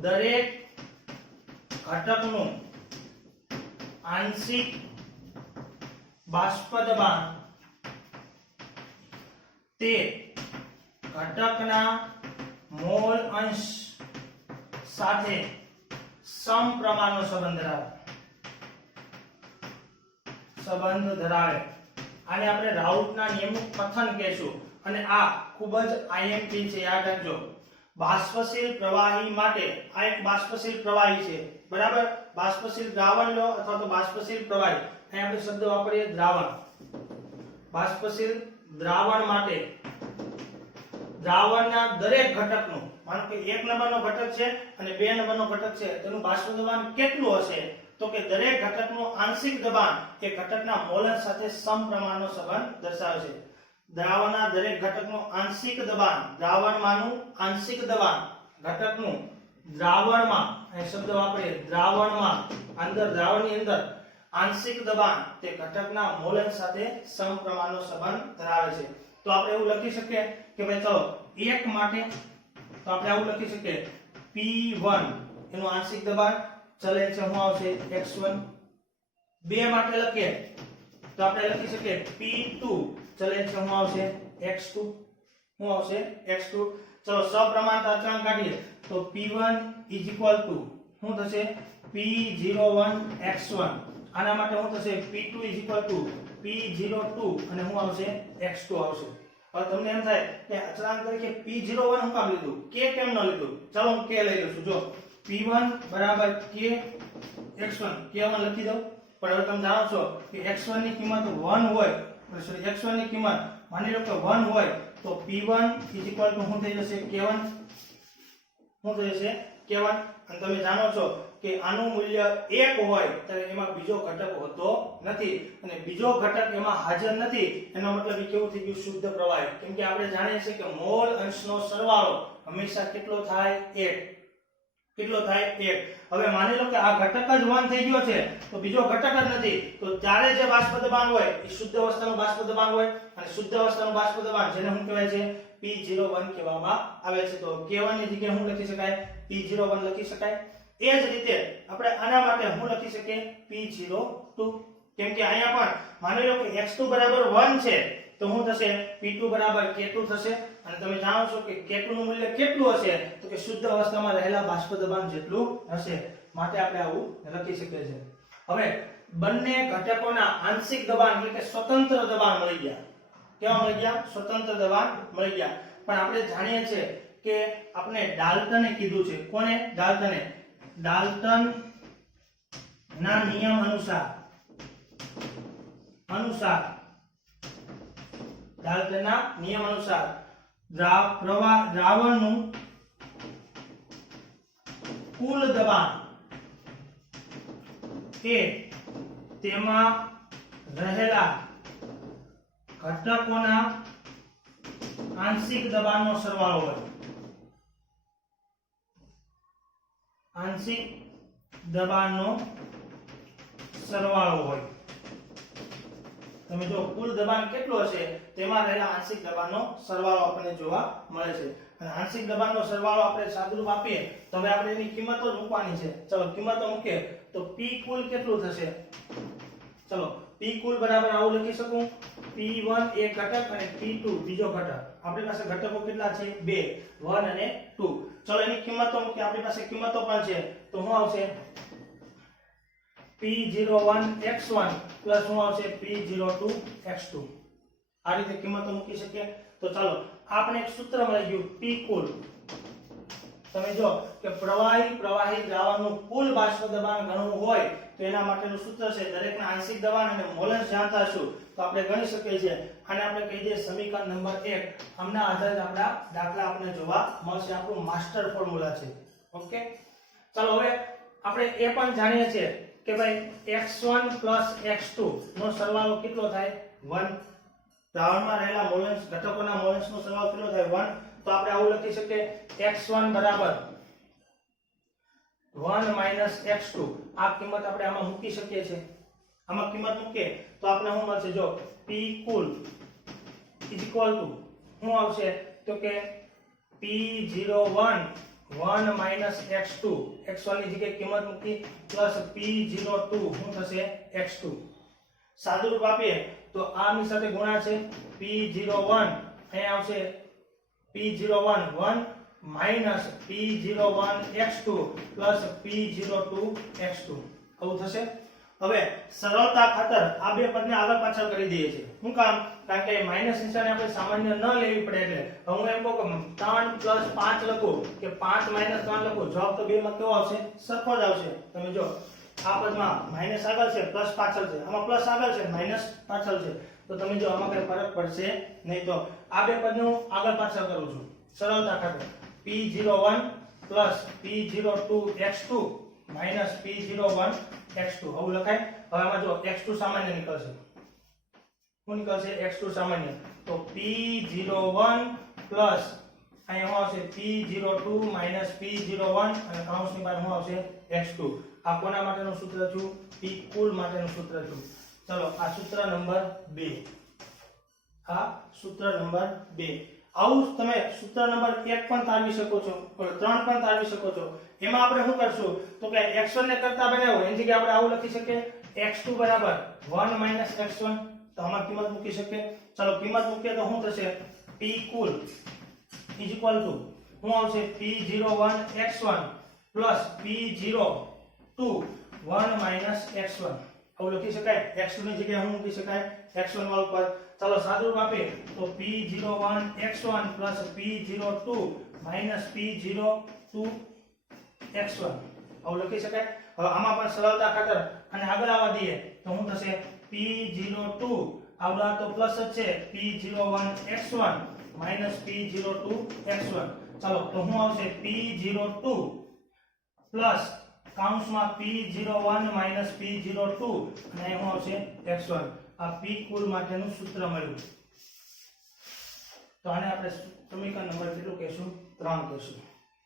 દરેક ઘટકનું આંશિક બાષ્પ દબાણ તે ઘટકના મોલ અંશ સાથે સમપ્રમાણનો સંબંધ ધરાવે. આને આપણે રાઉલ્ટના નિયમનું કથન કહેશું અને આ ખૂબ જ આઈએમપી છે, યાદ રાખજો. બાષ્પશીલ પ્રવાહી માટે આ એક બાષ્પશીલ પ્રવાહી છે, બરાબર. બાષ્પશીલ દ્રાવણ લો અથવા તો બાષ્પશીલ પ્રવાહી, અહીં આપણે શબ્દ વાપરીએ દ્રાવણ. બાષ્પશીલ દ્રાવણ માટે દ્રાવણના દરેક ઘટકનું, માનો કે 1 નંબરનો ઘટક છે અને 2 નંબરનો ઘટક છે, તેનું બાષ્પ દબાણ કેટલું હશે તો કે દરેક ઘટકનું આંશિક દબાણ એ ઘટકના મોલન સાથે સમપ્રમાણનો સંબંધ દર્શાવે છે. દ્રાવણના દરેક ઘટકનું આંશિક દબાણ, દ્રાવણમાંનું આંશિક દબાણ ઘટકનું દ્રાવણમાં, અહીં શબ્દ વાપરીએ દ્રાવણમાં, અંદર દ્રાવણની અંદર આંશિક દબાણ તે ઘટકના મોલન સાથે સમપ્રમાણનો સંબંધ ધરાવે છે. તો આપણે એવું લખી શકીએ કે ભાઈ ચલો 1 માટે તો આપણે આવું લખી શકીએ P1 એનું આંશિક દબાણ ચલે છે શું આવશે x1. 2 માટે લખીએ તો આપણે લખી શકીએ P2 ચલે છે શું આવશે x2. શું આવશે x2. ચલો સપ્રમાણતા અચળાંક કાઢીએ તો P1 શું થશે P01 x1. આના માટે શું થશે P2 P02 અને શું આવશે x2 આવશે. હવે તમને એમ થાય કે અચળાંક તરીકે P01 હું કામ લીધું, k કેમ ન લીધું? ચાલો હું k લઈ લઉં છું. જો P1 બરાબર k x1, k1 લખી દઉં. પણ હવે તમે જાણો છો કે x1 ની કિંમત 1 હોય, સોરી x1 ની કિંમત માની લો કે 1 હોય તો P1 શું થઈ જશે k1. શું થઈ જશે k1. અને તમે જાણો છો કે આનું મૂલ્ય 1 હોય ત્યારે એમાં બીજો ઘટક હોતો નથી અને બીજો ઘટક એમાં હાજર નથી એનો મતલબ એ કેવું થઈ ગયું શુદ્ધ પ્રવાહી. કેમ કે આપણે જાણીએ છીએ કે મોલ અંશનો સરવાળો હંમેશા કેટલો થાય 1. કેટલો થાય 1. હવે માની લો કે આ ઘટક જ 1 થઈ ગયો છે તો બીજો ઘટક જ નથી, તો ત્યારે જે બાષ્પ દબાણ હોય એ શુદ્ધ અવસ્થાનું બાષ્પ દબાણ હોય અને શુદ્ધ અવસ્થાનું બાષ્પ દબાણ જેને શું કહેવાય છે P01 કહેવામાં આવે છે. તો K1 ની જગ્યાએ શું લખી શકાય P01 લખી શકાય. એ જ રીતે આપણે આના માટે શું લખી શકીએ P02. કેમ કે અહીંયા પણ માની લો કે x2 બરાબર 1 છે તો શું થશે P2 બરાબર K2 થશે. અને તમે જાણો છો કે K2 નું મૂલ્ય કેટલું હશે તો કે શુદ્ધ અવસ્થામાં રહેલા બાષ્પ દબાણ જેટલું હશે. માટે આપણે આવું લખી શકીએ છીએ. હવે બંને ઘટકોના આંશિક દબાણ એટલે કે સ્વતંત્ર દબાણ મળી ગયા. કેવા મળી ગયા? સ્વતંત્ર દબાણ મળી ગયા. પણ આપણે જાણીએ છીએ કે આપણે ડાલ્ટને કીધું છે. કોને? ડાલ્ટને. ડાલ્ટન ના નિયમ અનુસાર ડાલ્ટનના નિયમ અનુસાર દ્રાવણનું કુલ દબાણ એ તેમાં રહેલા ઘટકોના આંશિક દબાણનો સરવાળો હોય. આંશિક દબાણનો સરવાળો હોય. તમે જો કુલ દબાણ કેટલું હશે તેમાં રહેલા આંશિક દબાણનો સરવાળો આપણને જોવા મળે છે. અને આંશિક દબાણનો સરવાળો આપણે સાદુરૂપ આપીએ તો હવે આપણે એની કિંમતો જ મૂકવાની છે. ચલો કિંમતો મૂકીએ તો P કુલ કેટલું થશે? ચલો P કુલ બરાબર આવું લખી શકું, P1 એક ઘટક અને P2 બીજો ઘટક. આપણી પાસે ઘટકો કેટલા છે? 2, 1 અને 2. ચલો એની કિંમતો મૂકીએ. આપણી પાસે કિંમતો પણ છે તો શું આવશે? P01x1 પ્લસ શું આવશે? P02x2. આ રીતે કિંમતો મૂકી શકીએ. તો ચાલો આપણે એક સૂત્ર મળી ગયું P કુલ. તમે જો કે પ્રવાહી દ્રાવણનું કુલ બાષ્પ દબાણ ગણવું હોય તો એના માટેનું સૂત્ર છે દરેકના આંશિક દબાણ અને મોલન્સ જાણતા હશું તો આપણે ગણી શકીએ છીએ. આને આપણે કહી દઈએ સમીકરણ નંબર 1. આમના આધારે આપણા દાખલા આપણે જોવા મળશે. આપણું માસ્ટર ફોર્મ્યુલા છે. ઓકે, ચાલો હવે આપણે એ પણ જાણીએ છીએ કે ભાઈ x1 x2 નો સરવાળો કેટલો થાય? 1. દ્રાવણમાં રહેલા મોલન્સ ઘટકોના મોલન્સનો સરવાળો કેટલો થાય? 1. તો આપણે આવું લખી શકીએ x1 બરાબર 1 x2. આ કિંમત આપણે આમાં મૂકી શકીએ છીએ. આમાં કિંમત મૂકીએ તો આપણે શું મળશે? જો P કુલ ઇક્વલ ટુ શું આવશે તો કે P01 1 x2 x1 ની જગ્યાએ કિંમત મૂકી પ્લસ P02 શું થશે? x2. સાદુરૂપ આપીએ તો આની સાથે ગુણાશે P01 અહીં આવશે P01 1 minus P01 x2 plus P02 x2 આવું થશે. હવે સરળતા ખાતર આ બે પદને આગળ પાછળ કરી દઈએ છીએ. શું કામ? કારણ કે માઈનસ નિશાને આપણે સામાન્ય ન લેવી પડે એટલે. હું એમ કહું કે 3 + 5 લખું કે 5 - 3 લખું, જવાબ તો બે માં કેવો આવશે? સરખો જ આવશે. તમે જો આ પદમાં માઈનસ આગળ છે, પ્લસ પાછળ છે, આમાં પ્લસ આગળ છે, માઈનસ પાછળ છે, તો તમે જો આમાં કઈ ફરક પડશે નહીં. તો આ બે પદનું આગળ પાછળ કરું છું સરળતા ખાતર. P01 plus P02 x2 minus P01 x2 આવું લખાય. હવે આમાં જો x2 સામાન્ય નીકળશે. શું નીકળશે? x2 સામાન્ય. તો P01 પ્લસ અહીંયા શું આવશે? P02 માઈનસ P01 અને કૌંસની બહાર શું આવશે? x2. આ કોના માટેનું સૂત્ર છે? P કુલ માટેનું સૂત્ર છે. ચલો આ સૂત્ર નંબર 2. આ સૂત્ર નંબર 2. આવું તમે સૂત્ર નંબર 1 પણ તારવી શકો છો, 3 પણ તારવી શકો છો. એમાં આપણે શું કરશું તો કે x1 ને કરતા બનાવો એની જગ્યાએ આપણે આવું લખી શકીએ x2 બરાબર 1 x1. તો આમાં કિંમત મૂકી શકીએ. ચલો કિંમત મૂકીએ તો શું થશે? P કુલ ઇક્વલ ટુ શું આવશે? P01 x1 plus P02 1 x1 આવું લખી શકાય. x2 ની જગ્યાએ શું મૂકી શકાય? x1 વાળું પર. ચાલો સાદુરૂપ આપીએ તો P01 x1 plus P02 minus P02 x1 આવું લખી શકાય. હવે આમાં પણ સરળતા ખાતર અને આગળ આવવા દઈએ તો શું થશે? P02 આવડા તો પ્લસ જ છે, P01 x1 minus P02 x1. ચાલો તો શું આવશે? P02 પ્લસ કૌંસમાં P01 માઈનસ P02 અને શું આવશે? x1. આ P કુલ માટેનું સૂત્ર મળ્યું. તો આને આપણે સમીકરણ નંબર કેટલું કહેશું? 3 કહેશું.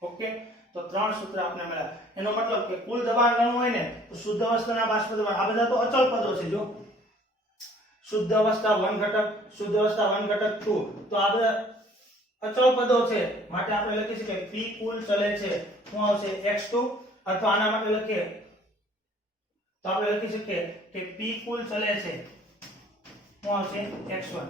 ઓકે, તો 3 સૂત્ર આપણે મળ્યા. એનો મતલબ કે કુલ દબાણ ગણવું હોય ને તો શુદ્ધ અવસ્થાના બાષ્પ દબાણ, આ બધા તો અચળ પદો છે. જો શુદ્ધ અવસ્થા 1 ઘટક, શુદ્ધ અવસ્થા 1 ઘટક 2, તો આ બધા અચળ પદો છે. માટે આપણે લખી શકીએ P કુલ ચલે છે શું આવશે? x2. અથવા આના માટે લખીએ તો આપણે લખી શકીએ કે P કુલ ચલે છે શું આવશે? x1.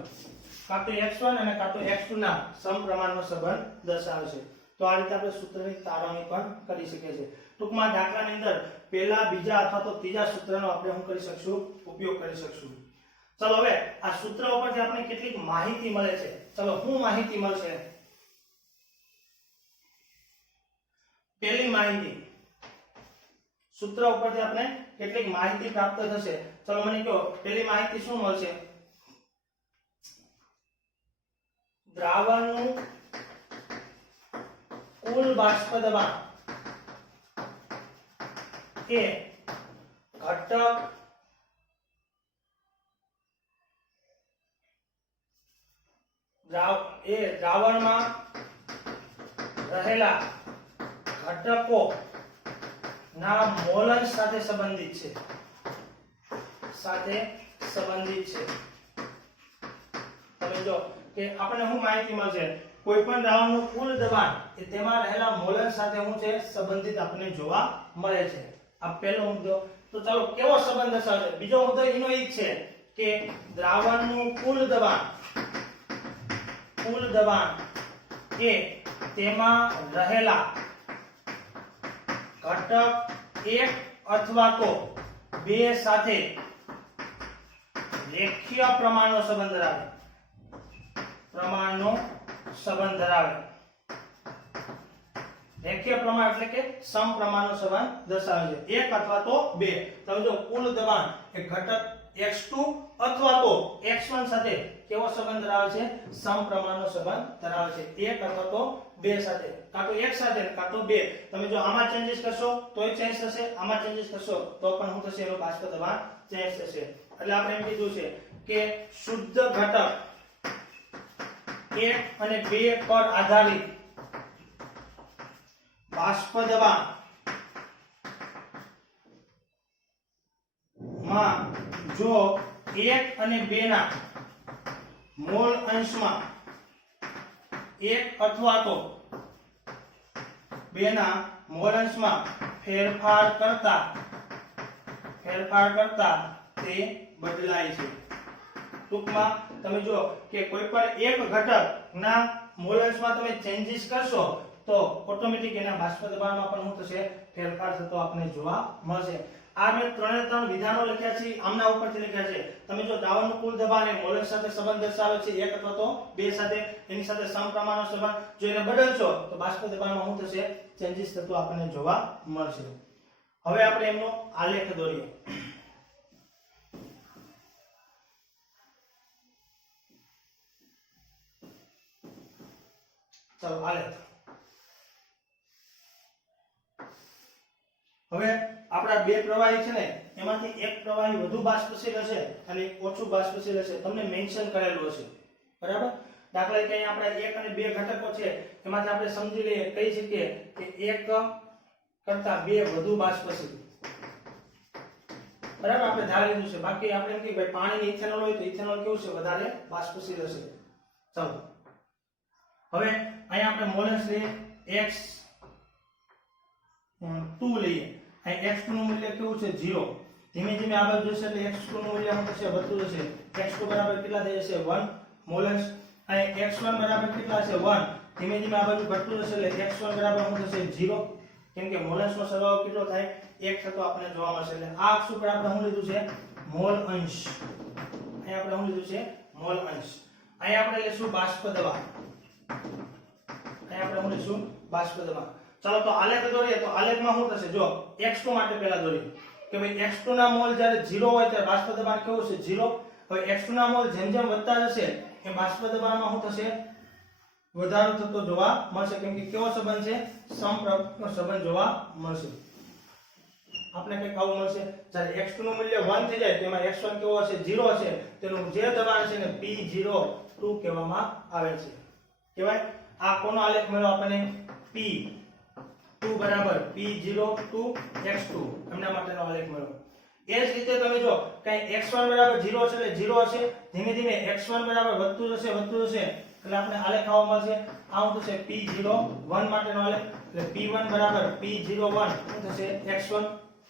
કાં તો x1 અને કાં તો x2 ના સમપ્રમાણનો સંબંધ દર્શાવે છે. તો આ રીતે આપણે સૂત્રની તારવણી પણ કરી શકીએ છીએ. ટૂંકમાં દાખલાની અંદર પહેલા, બીજા અથવા તો ત્રીજા સૂત્રનો આપણે શું કરી શકશું? ઉપયોગ કરી શકશું. ચલો હવે આ સૂત્ર ઉપરથી આપણે કેટલીક માહિતી મળે છે. ચલો શું માહિતી મળશે? પહેલી માહિતી, સૂત્ર ઉપરથી આપણે કેટલીક માહિતી પ્રાપ્ત થશે. ચલો મને કહો પહેલી માહિતી શું મળશે? દ્રાવણનું કુલ બાષ્પ દબાણ એ ઘટક દ્રાવણમાં રહેલા ઘટકો ના મોલન્સ સાથે સંબંધિત છે. તમે જો કે આપણને શું માહિતી મળશે કોઈ પણ દ્રાવણનું કુલ દબાણ એ તેમાં રહેલા મોલન સાથે શું છે સંબંધિત આપણને જોવા મળે છે. આ પહેલો મુદ્દો. તો ચાલો કેવો સંબંધ દર્શાવે છે? બીજો મુદ્દો એનો એ છે કે દ્રાવણનું કુલ દબાણ એ તેમાં રહેલા ઘટક એક અથવા તો બે સાથે રેખીય પ્રમાણનો સંબંધ ધરાવે. રેખીય પ્રમાણ એટલે કે સમપ્રમાણનો સંબંધ દર્શાવે છે. એક અથવા તો બે. તમે જો કુલ દબાણ એ ઘટક x2 અથવા તો x1 સાથે કેવો સંબંધ ધરાવે છે? સમપ્રમાણનો સંબંધ ધરાવે છે. એક અથવા તો બે સાથે, કાં તો એક સાથે કાં તો બે. તમે જો આમાં ચેન્જીસ કરશો તોય ચેન્જ થશે, આમાં ચેન્જીસ કરશો તો પણ શું થશે? એનું બાષ્પ દબાણ ચેન્જ થશે. એટલે આપણે એમ કીધું છે કે શુદ્ધ ઘટક 1 અને 2 પર આધારિત બાષ્પ દબાણ માં જો 1 અને 2 ના મોલ અંશમાં 1 અથવા તો 2 ના મોલ અંશમાં ફેરફાર કરતા તે બદલાય છે. ટૂંકમાં તમે જો કે કોઈ પણ એક ઘટકના મોલ અંશમાં તમે ચેન્જીસ કરશો તો ઓટોમેટિક એના બાષ્પ દબાણમાં પણ શું થશે? ફેરફાર થતો આપણને જોવા મળશે. આ મેં 3 વિધાનો લખ્યા છે, આમના ઉપરથી લખ્યા છે. તમે જો દ્રાવણનું કુલ દબાણ એ મોલન સાથે સંબંધ દર્શાવે છે, એક અથવા તો બે સાથે, એની સાથે સમપ્રમાણનો સંબંધ. જો એને બદલશો તો બાષ્પ દબાણમાં શું થશે? ચેન્જીસ થતો આપણને જોવા મળશે. હવે આપણે એમનો આલેખ દોરીએ. ચાલો આલેખ. હવે આપણા બે પ્રવાહી છે ને, એમાંથી એક પ્રવાહી વધુ બાષ્પશીલ હશે અને એક ઓછું બાષ્પશીલ હશે. તમને મેન્શન કરેલું હશે, બરાબર? દાખલા તરીકે અહીં આપણે 1 અને 2 ઘટકો છે, એમાંથી આપણે સમજી લઈએ, કહી શકીએ કે 1 કરતા 2 વધુ બાષ્પશીલ, બરાબર? આપણે ધારી લીધું છે. બાકી આપણે એમ કે ભાઈ પાણીની ઇથેનોલ હોય તો ઇથેનોલ કેવું છે? વધારે બાષ્પશીલ હશે. ચાલો હવે અહીં આપણે મોલન્સ લઈએ, x2 લઈએ. અહીં x2 નું મૂલ્ય કેવું છે? 0. ધીમે ધીમે આગળ જશે એટલે x2 નું મૂલ્ય શું થશે? વધતું જશે. x2 બરાબર કેટલા થઈ જશે? 1 મોલન્સ. અહીં x1 બરાબર કેટલા છે? 1. ધીમે ધીમે આ બાજુ ઘટતું જશે એટલે x1 બરાબર શું થશે? 0. કેમ કે મોલન્સનો સરવાળો કેટલો થાય? 1 થતો આપણને જોવા મળશે. એટલે આ અક્ષ ઉપર આપણે શું લીધું છે? મોલ અંશ. અહીં આપણે શું લીધું છે? મોલ અંશ. અહીં આપણે લેશું બાષ્પ દબાણ. અહીં આપણે શું લેશું? બાષ્પ દબાણ. ચાલો તો આલેખ દોરીએ. તો આલેખમાં શું થશે? જો x2 માટે પહેલા દોરીએ કે ભાઈ x2 ના મોલ જ્યારે 0 હોય ત્યારે બાષ્પ દબાણ કેવું છે? 0. હવે x2 ના મોલ જેમ જેમ વધતા જશે એ બાષ્પ દબાણમાં શું થશે? વધારો થતો જોવા મળશે. કેમ કે કેવો સંબંધ છે? સમપ્રમાણનો સંબંધ જોવા મળશે. આપણે કઈ આવું મળશે જ્યારે x2 નું મૂલ્ય 1 થઈ જાય તેમાં x1 કેવો હશે? 0 હશે. તેનું જે દબાણ છે ને P02 કહેવામાં આવે છે. કહેવાય. આ કોનો આલેખ મળ્યો આપણને? P2 બરાબર P02 x2 એમના માટેનો આલેખ મળ્યો. એ જ રીતે તમે જો કઈ x1 બરાબર 0 છે એટલે 0 હશે. ધીમે ધીમે x1 બરાબર વધતું જશે એટલે આપણે આલેખ આવો મળશે. આ શું થશે? P01 માટેનો આલેખ. એટલે P1 બરાબર P01 શું થશે? x1.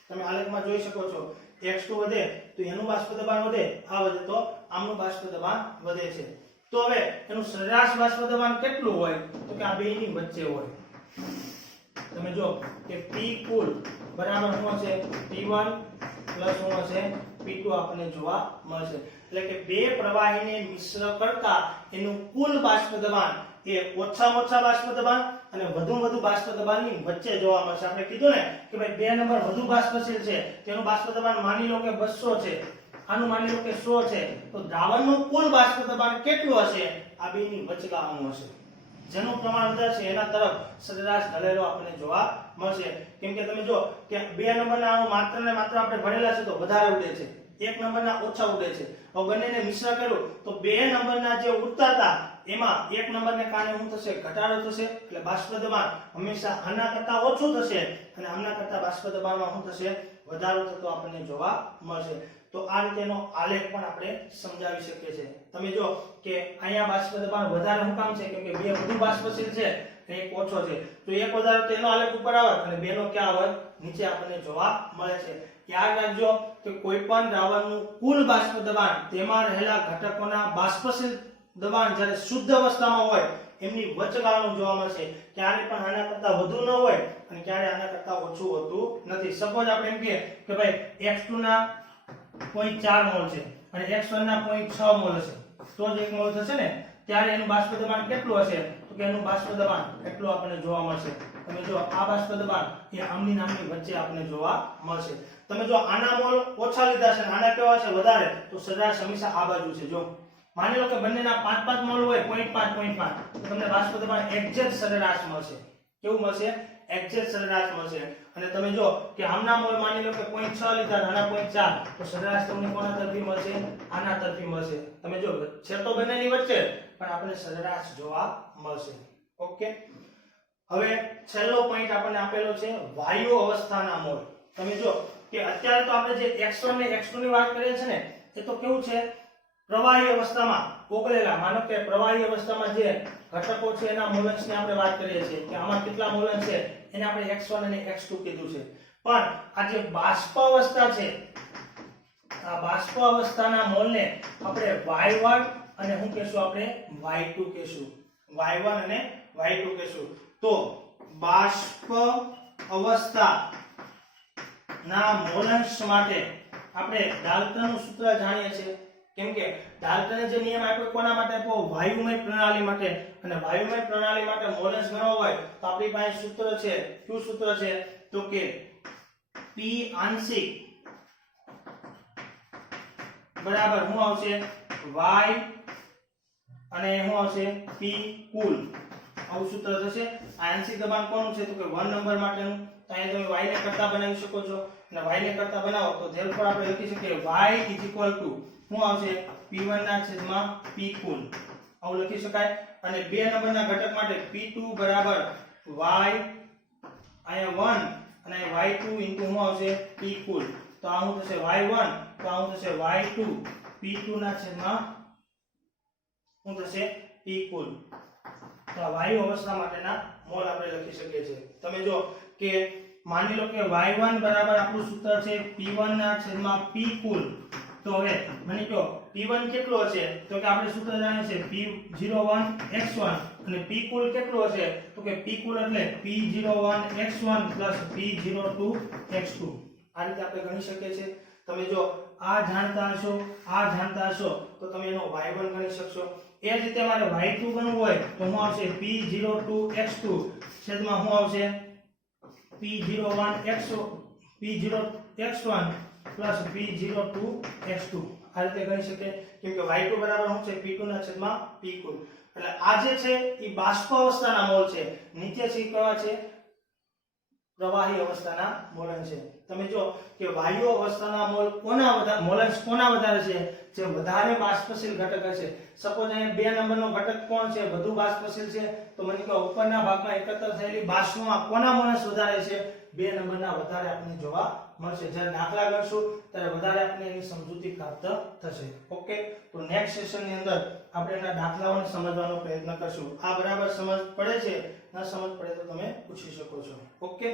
તમે આલેખમાં જોઈ શકો છો x2 વધે તો એનું બાષ્પ દબાણ વધે, આ વધે તો આમનું બાષ્પ દબાણ વધે છે. તો હવે એનું સરેરાશ બાષ્પ દબાણ કેટલું હોય? તો કે આ બેની વચ્ચે હોય. તમે જો કે P કુલ બરાબર શું હશે? P1 પ્લસ શું હશે? P2 આપણને જોવા મળશે. એટલે કે બે પ્રવાહીને મિશ્ર કરતા એનું કુલ બાષ્પ દબાણ એ ઓછામાં ઓછા બાષ્પ દબાણ અને વધુ બાષ્પ દબાણની વચ્ચે જોવા મળશે. આપણે કીધું ને કે ભાઈ 2 નંબર વધુ બાષ્પશીલ છે, તેનું બાષ્પ દબાણ માની લો કે 200 છે, આનું માની લો કે 100 છે, તો દ્રાવણનું કુલ બાષ્પ દબાણ કેટલું હશે? આ બેની વચગાળાનું હશે. જેનું પ્રમાણ વધારે છે એના તરફ સરેરાશ ઢળેલો આપણને જોવા મળશે. કેમ કે તમે જો કે 2 નંબરના માત્ર ને માત્ર આપણે ભણેલા છે તો વધારે ઉડે છે, 1 નંબરના ઓછા ઉડે છે. હવે બંનેને મિશ્ર કર્યું તો 2 નંબરના જે ઉડતા હતા એમાં 1 નંબરને કારણે શું થશે? ઘટાડો થશે. એટલે બાષ્પ દબાણ હંમેશા આના કરતા ઓછું થશે અને આમના કરતા બાષ્પ દબાણમાં શું થશે? વધારો થતો આપણને જોવા મળશે. તો તો આ રીતેનો આલેખ પણ આપણે સમજાવી શકીએ છીએ. તમે જો કે અહીંયા બાષ્પ દબાણ વધારે શું કામ છે? કેમ કે બે વધુ બાષ્પશીલ છે અને એક ઓછો છે, તો એક વધારે તો એનો આલેખ ઉપર આવે અને બે નો ક્યાં આવે? નીચે આપણને જોવા મળે છે. યાદ રાખજો કે કોઈ પણ દ્રાવણનું કુલ બાષ્પ દબાણ તેમાં રહેલા ઘટકોના બાષ્પશીલ દબાણ જ્યારે શુદ્ધ અવસ્થામાં હોય એમની વચગાળાનું જોવા મળશે. ક્યારે પણ આના કરતા વધુ ન હોય અને ક્યારે આના કરતા ઓછું હોતું નથી. સપોઝ આપણે એમ કહીએ કે ભાઈ x2 ના 0.4 મોલ છે અને x1 ના 0.6 મોલ હશે તો જ 1 મોલ થશે ને. ત્યારે એનું બાષ્પ દબાણ કેટલું હશે? તો કે એનું બાષ્પ દબાણ એટલું આપણને જોવા મળશે. તમે જો આ બાષ્પ દબાણ એ આમની નામની વચ્ચે આપણને જોવા મળશે. તમે જો આના મોલ ઓછા લીધા છે અને આના કેવા છે? વધારે, તો સરેરાશ હંમેશા આ બાજુ છે. જો માની લો કે બંનેના 5-5 મોલ હોય, 0.5 તો તમને બાષ્પ દબાણ એક્ઝેક્ટ સરેરાશ મળશે. કેવું મળશે? એક્ઝેક્ટ સરેરાશ મળશે. અને તમે જો કે આમના મોલ માની લો કે 0.6 લીધા અને આના 0.4, તો સરેરાશ તમને કોના તરફી મળશે? આના તરફી મળશે. તમે જો છે તો બંનેની વચ્ચે પણ આપણે સરેરાશ જોવા મળશે. ઓકે, હવે છેલ્લો પોઈન્ટ આપણને આપેલો છે વાયુ અવસ્થાના મોલ. તમે જો કે અત્યારે તો આપણે જે x1 ને x2 ની વાત કરીએ છીએ ને, એ તો કેવું છે? પ્રવાહી અવસ્થામાં ઓગળેલા. માનો કે પ્રવાહી અવસ્થામાં જે ઘટકો છે એના મોલન્સની આપણે વાત કરીએ છીએ કે આમાં કેટલા મોલન્સ છે એને આપણે x1 અને x2 કીધું છે. પણ આ જે બાષ્પ અવસ્થા છે, આ બાષ્પ અવસ્થાના મોલને આપણે y1 અને શું કહેશું? આપણે y2 કહેશું. y1 અને y2 કહેશું. તો બાષ્પ અવસ્થા ના મોલન્સ માટે આપણે ડાલ્ટનનું સૂત્ર જાણીએ છીએ. કેમ કે ડાલ્ટને જે નિયમ આપ્યો કોના માટે આપ્યો? વાયુમય પ્રણાલી માટે. અને વાયુમય પ્રણાલી માટે મોલન્સ ગણવો હોય તો આપણી પાસે સૂત્ર છે. શું સૂત્ર છે? તો કે P આંશિક બરાબર શું આવશે? y અને શું આવશે? P કુલ. આવું સૂત્ર થશે. આંશિક દબાણ કોનું છે? તો કે 1 નંબર માટેનું. તો અહીંયા તમે y ને કરતા બનાવી શકો છો અને y ને કરતા બનાવો તો therefore આપણે લખી શકીએ y શું આવશે? P1 ના છેદમાં P કુલ. આવું લખી શકાય. અને 2 નંબરના ઘટક માટે P2 બરાબર y અહીંયા 1 અને y2 ઇન્ટુ શું આવશે? P કુલ. તો આ શું થશે? y1. તો આ શું થશે? y2 P2 ના છેદમાં શું થશે? P કુલ. તો આ વાયુ અવસ્થા માટેના મોલ આપણે લખી શકીએ છીએ. તમે જો કે માની લો કે y1 બરાબર આપણું સૂત્ર છે P1 ના છેદમાં P કુલ. તો હવે મને કહો P1 કેટલું હશે? તો કે આપણે સૂત્ર જાણીએ છીએ P01 x1 અને P કુલ કેટલું હશે? તો કે P કુલ એટલે P01 x1 P02 x2. આ રીતે આપણે ગણી શકીએ છીએ. તમે જો આ જાણતા હશો, આ જાણતા હશો તો તમે એનો y1 ગણી શકશો. એ જ રીતે મારે y2 ગણવું હોય તો શું આવશે? P02 x2 છેદમાં શું આવશે? P01 x1 P02 x2. આ રીતે ગણી શકીએ. કેમ કે y2 બરાબર શું છે? P2 ના છેદમાં P કુલ. એટલે આ જે છે એ બાષ્પ અવસ્થાના મોલ છે. નીચે છે કેવા છે? પ્રવાહી અવસ્થાના મોલન છે. તમે જો કે વાયુ અવસ્થાના મોલ મોલન્સ કોના વધારે છે? જે વધારે બાષ્પશીલ ઘટક હશે. સપોઝ અહીંયા 2 નંબરનો ઘટક કોણ છે? વધુ બાષ્પશીલ છે. તો મને કહો ઉપરના ભાગમાં એકત્ર થયેલી બાષ્પમાં કોના મોલન્સ વધારે છે? 2 નંબરના વધારે આપણને જોવા મળશે. જ્યારે દાખલા ગણશું ત્યારે વધારે આપણને એની સમજૂતી પ્રાપ્ત થશે. ઓકે, તો નેક્સ્ટ સેશનની અંદર આપણે એના દાખલાઓને સમજવાનો પ્રયત્ન કરશું. આ બરાબર સમજ પડે છે? ન સમજ પડે તો તમે પૂછી શકો છો. ઓકે.